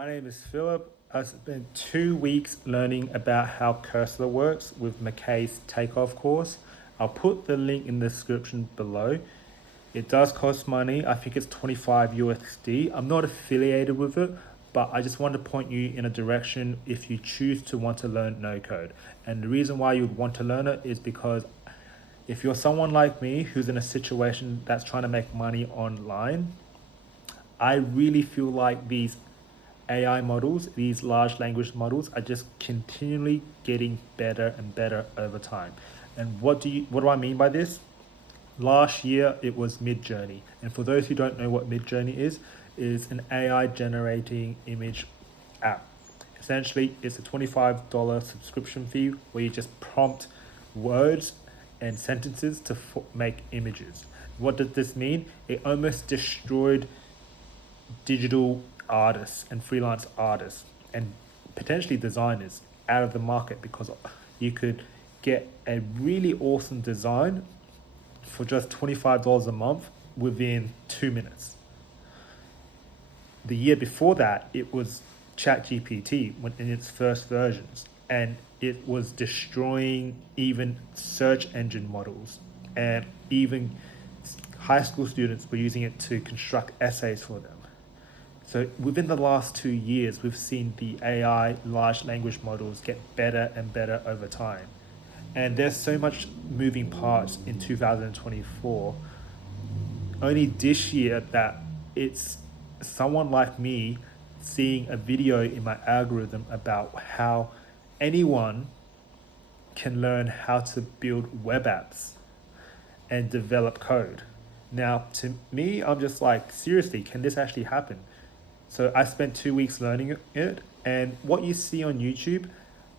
My name is Philip. I spent 2 weeks learning about how Cursor works with McKay's takeoff course. I'll put the link in the description below. It does cost money. I think it's 25 USD. I'm not affiliated with it, but I just want to point you in a direction if you choose to want to learn no code. And the reason why you would want to learn it is because if you're someone like me who's in a situation that's trying to make money online, I really feel like these AI models, these large language models, are just continually getting better and better over time. And what do I mean by this? Last year it was Midjourney, and for those who don't know what Midjourney is an AI generating image app. Essentially, it's a $25 subscription fee where you just prompt words and sentences to make images. What does this mean? It almost destroyed digital artists and freelance artists and potentially designers out of the market because you could get a really awesome design for just $25 a month within 2 minutes. The year before that, it was ChatGPT when in its first versions, and it was destroying even search engine models, and even high school students were using it to construct essays for them. So within the last 2 years, we've seen the AI large language models get better and better over time. And there's so much moving parts in 2024. Only this year that it's someone like me seeing a video in my algorithm about how anyone can learn how to build web apps and develop code. Now, to me, I'm just like, seriously, can this actually happen? So I spent 2 weeks learning it, and what you see on YouTube,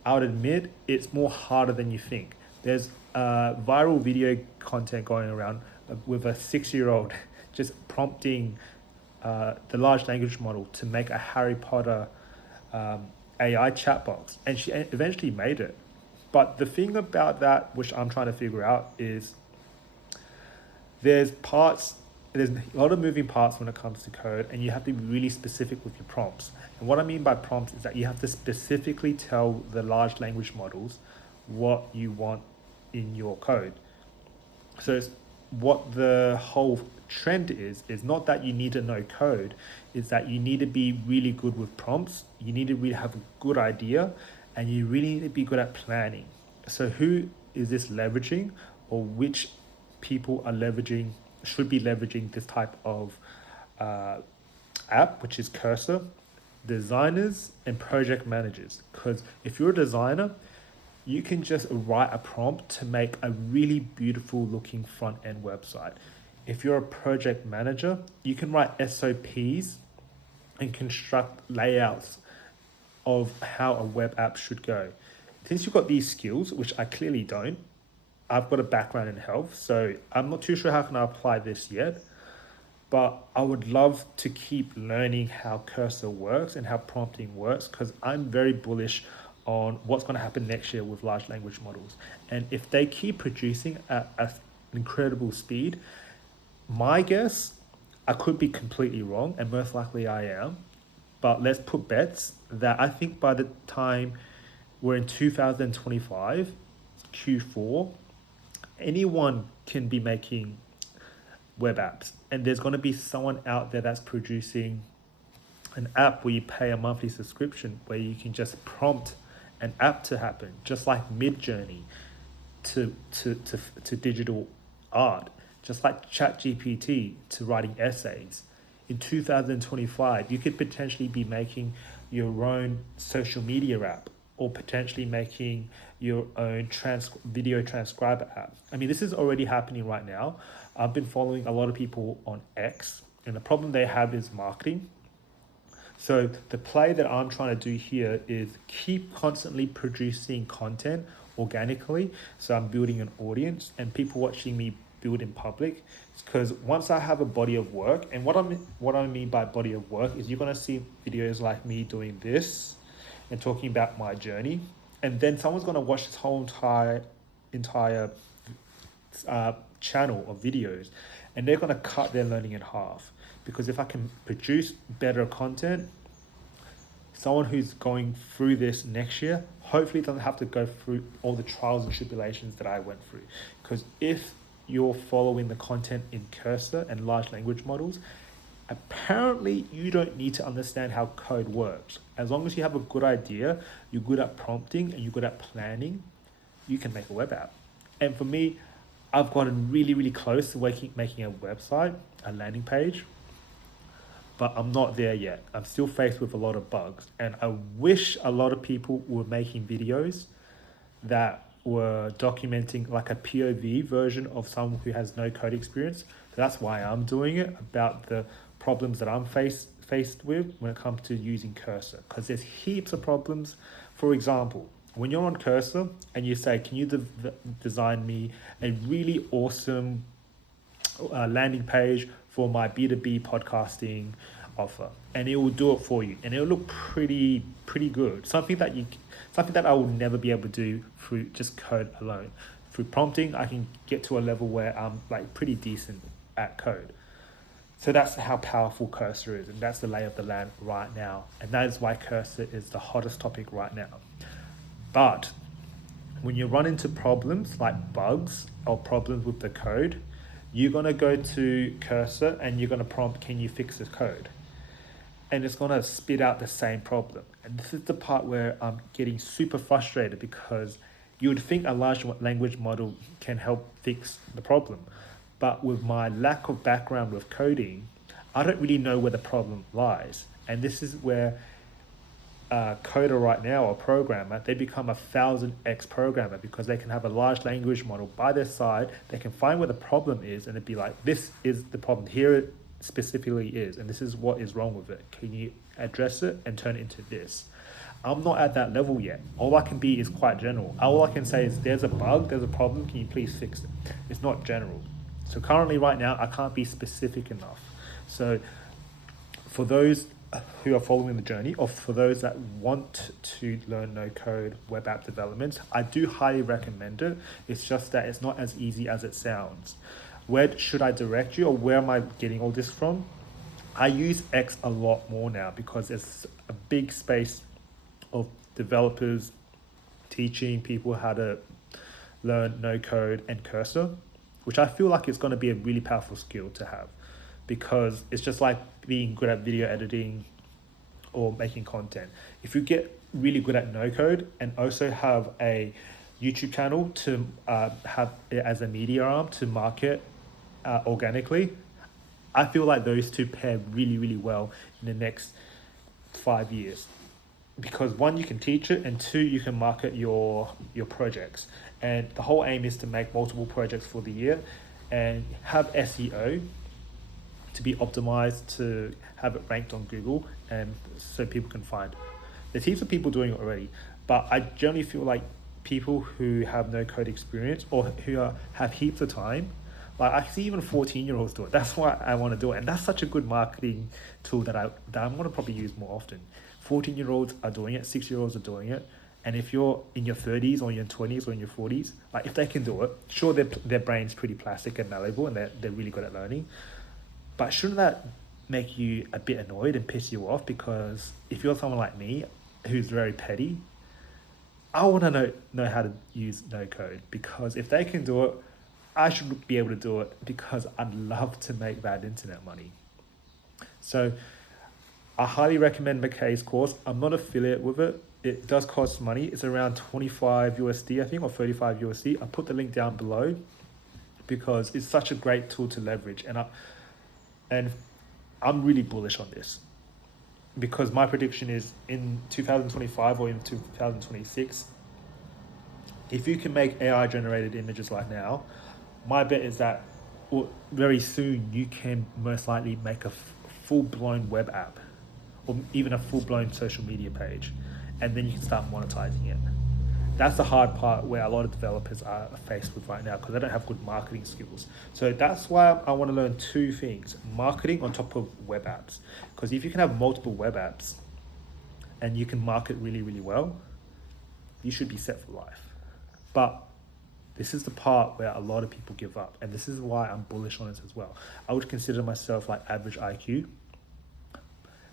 I would admit, it's more harder than you think. There's viral video content going around with a 6-year-old just prompting the large language model to make a Harry Potter AI chat box, and she eventually made it. But the thing about that, which I'm trying to figure out, is there's parts there's a lot of moving parts when it comes to code, and you have to be really specific with your prompts. And what I mean by prompts is that you have to specifically tell the large language models what you want in your code. So what the whole trend is not that you need to know code, is that you need to be really good with prompts, you need to really have a good idea, and you really need to be good at planning. So who is this leveraging, or which people are leveraging, should be leveraging this type of app, which is Cursor? Designers and project managers. Because if you're a designer, you can just write a prompt to make a really beautiful looking front end website. If you're a project manager, you can write SOPs and construct layouts of how a web app should go. Since you've got these skills, which I clearly don't, I've got a background in health, so I'm not too sure how can I apply this yet, but I would love to keep learning how Cursor works and how prompting works, because I'm very bullish on what's going to happen next year with large language models. And if they keep producing at an incredible speed, my guess, I could be completely wrong, and most likely I am, but let's put bets that I think by the time we're in 2025, Q4, anyone can be making web apps, and there's going to be someone out there that's producing an app where you pay a monthly subscription where you can just prompt an app to happen, just like Midjourney to digital art, just like ChatGPT to writing essays. In 2025, you could potentially be making your own social media app, or potentially making your own video transcriber app. I mean, this is already happening right now. I've been following a lot of people on X, and the problem they have is marketing. So the play that I'm trying to do here is keep constantly producing content organically. So I'm building an audience and people watching me build in public. Because once I have a body of work, and what I mean by body of work is you're gonna see videos like me doing this and talking about my journey, and then someone's gonna watch this whole entire channel of videos, and they're gonna cut their learning in half. Because if I can produce better content, someone who's going through this next year hopefully doesn't have to go through all the trials and tribulations that I went through. Because if you're following the content in Cursor and large language models, apparently you don't need to understand how code works. As long as you have a good idea, you're good at prompting, and you're good at planning, you can make a web app. And for me, I've gotten really, really close to making a website, a landing page, but I'm not there yet. I'm still faced with a lot of bugs. And I wish a lot of people were making videos that were documenting like a POV version of someone who has no code experience. That's why I'm doing it, about the problems that I'm faced with when it comes to using Cursor. Because there's heaps of problems. For example, when you're on Cursor and you say, can you design me a really awesome landing page for my B2B podcasting offer, and it will do it for you, and it'll look pretty good. Something that I will never be able to do through just code alone. Through prompting, I can get to a level where I'm like pretty decent at code. So that's how powerful Cursor is, and that's the lay of the land right now, and that is why Cursor is the hottest topic right now. But when you run into problems like bugs or problems with the code, you're going to go to Cursor and you're going to prompt, can you fix this code? And it's going to spit out the same problem. And this is the part where I'm getting super frustrated, because you would think a large language model can help fix the problem. But with my lack of background with coding, I don't really know where the problem lies. And this is where coder right now, or programmer, they become 1,000x programmer, because they can have a large language model by their side. They can find where the problem is, and it'd be like, this is the problem, here it specifically is, and this is what is wrong with it. Can you address it and turn it into this? I'm not at that level yet. All I can be is quite general. All I can say is, there's a bug, there's a problem, can you please fix it? It's not general. So currently right now, I can't be specific enough. So for those who are following the journey, or for those that want to learn no code web app development, I do highly recommend it. It's just that it's not as easy as it sounds. Where should I direct you, or where am I getting all this from? I use X a lot more now, because there's a big space of developers teaching people how to learn no code and Cursor, which I feel like it's going to be a really powerful skill to have, because it's just like being good at video editing or making content. If you get really good at no code and also have a YouTube channel to have it as a media arm to market organically, I feel like those two pair really, really well in the next 5 years. Because one, you can teach it, and two, you can market your projects. And the whole aim is to make multiple projects for the year and have SEO to be optimized to have it ranked on Google, and so people can find it. There's heaps of people doing it already, but I generally feel like people who have no code experience, or who have heaps of time, like I see even 14-year-olds do it. That's why I want to do it, and that's such a good marketing tool that I'm going to probably use more often. 14-year-olds are doing it, 6-year-olds are doing it, and if you're in your 30s or your 20s or in your 40s, like if they can do it, sure, their brain's pretty plastic and malleable, and they're really good at learning. But shouldn't that make you a bit annoyed and piss you off? Because if you're someone like me who's very petty, I want to know how to use no code, because if they can do it, I should be able to do it, because I'd love to make that internet money. So I highly recommend McKay's course. I'm not affiliate with it. It does cost money. It's around 25 USD, I think, or 35 USD. I put the link down below, because it's such a great tool to leverage. And I'm really bullish on this, because my prediction is in 2025 or in 2026, if you can make AI generated images like now, my bet is that very soon you can most likely make a full-blown web app, or even a full-blown social media page, and then you can start monetizing it. That's the hard part where a lot of developers are faced with right now, because they don't have good marketing skills. So that's why I want to learn two things: marketing on top of web apps. Because if you can have multiple web apps and you can market really, really well, you should be set for life. But this is the part where a lot of people give up, and this is why I'm bullish on it as well. I would consider myself like average IQ,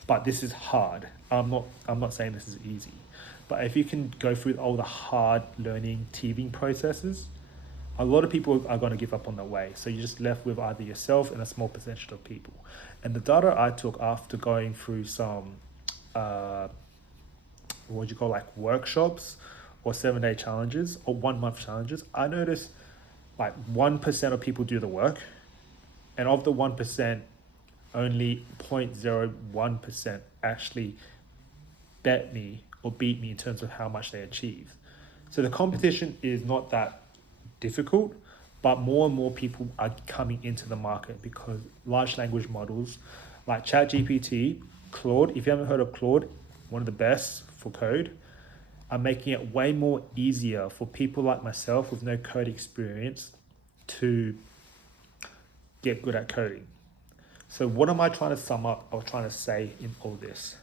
but this is hard. I'm not saying this is easy, but if you can go through all the hard learning teething processes, a lot of people are going to give up on the way. So you're just left with either yourself and a small percentage of people. And the data I took after going through some, what do you call, like workshops or 7-day challenges or 1 month challenges, I noticed like 1% of people do the work. And of the 1%, only 0.01% actually bet me or beat me in terms of how much they achieve. So the competition is not that difficult, but more and more people are coming into the market because large language models like ChatGPT, Claude, if you haven't heard of Claude, one of the best for code, are making it way more easier for people like myself with no code experience to get good at coding. So what am I trying to sum up or trying to say in all this?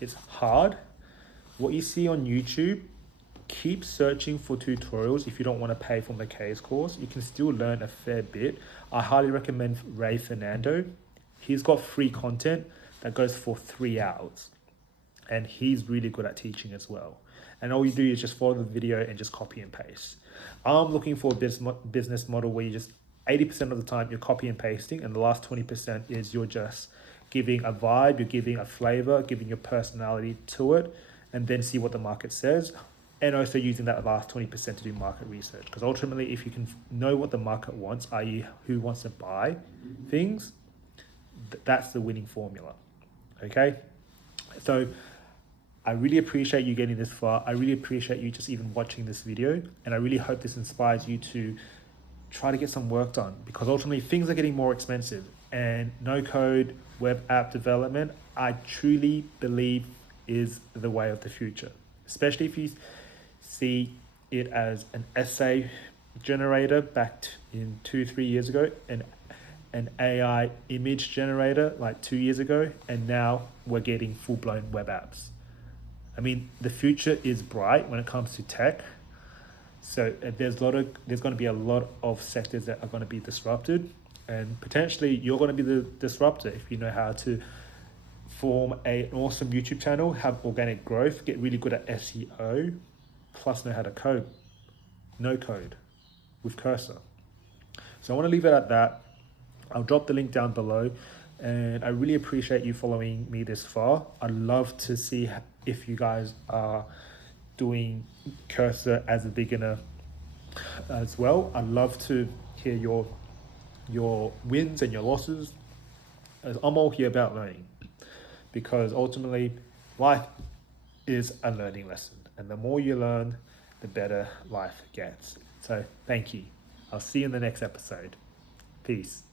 It's hard. What you see on YouTube, keep searching for tutorials if you don't want to pay for McKay's course. You can still learn a fair bit. I highly recommend Ray Fernando. He's got free content that goes for 3 hours. And he's really good at teaching as well. And all you do is just follow the video and just copy and paste. I'm looking for a business model where you just 80% of the time you're copy and pasting, and the last 20% is you're just giving a vibe, you're giving a flavor, giving your personality to it, and then see what the market says. And also using that last 20% to do market research. Because ultimately, if you can know what the market wants, i.e., who wants to buy things, that's the winning formula. Okay? So I really appreciate you getting this far. I really appreciate you just even watching this video. And I really hope this inspires you to try to get some work done, because ultimately things are getting more expensive, and no code web app development, I truly believe, is the way of the future, especially if you see it as an essay generator back in 2-3 years ago, and an AI image generator like 2 years ago, and now we're getting full-blown web apps. I mean, the future is bright when it comes to tech. So there's going to be a lot of sectors that are going to be disrupted, and potentially you're going to be the disruptor if you know how to form an awesome YouTube channel, have organic growth, get really good at SEO, plus know how to code, no code with Cursor. So I want to leave it at that. I'll drop the link down below, and I really appreciate you following me this far. I'd love to see if you guys are doing Cursor as a beginner as well. I'd love to hear your wins and your losses, as I'm all here about learning, because ultimately life is a learning lesson, and the more you learn, the better life gets. So thank you. I'll see you in the next episode. Peace.